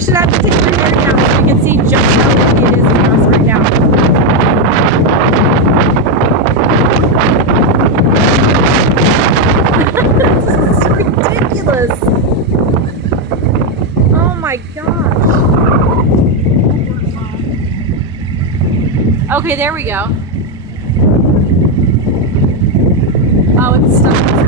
should have to take my hair down so you can see just how windy it is in us right now. This is ridiculous. Oh my gosh. Okay, there we go. Oh, it's stuck.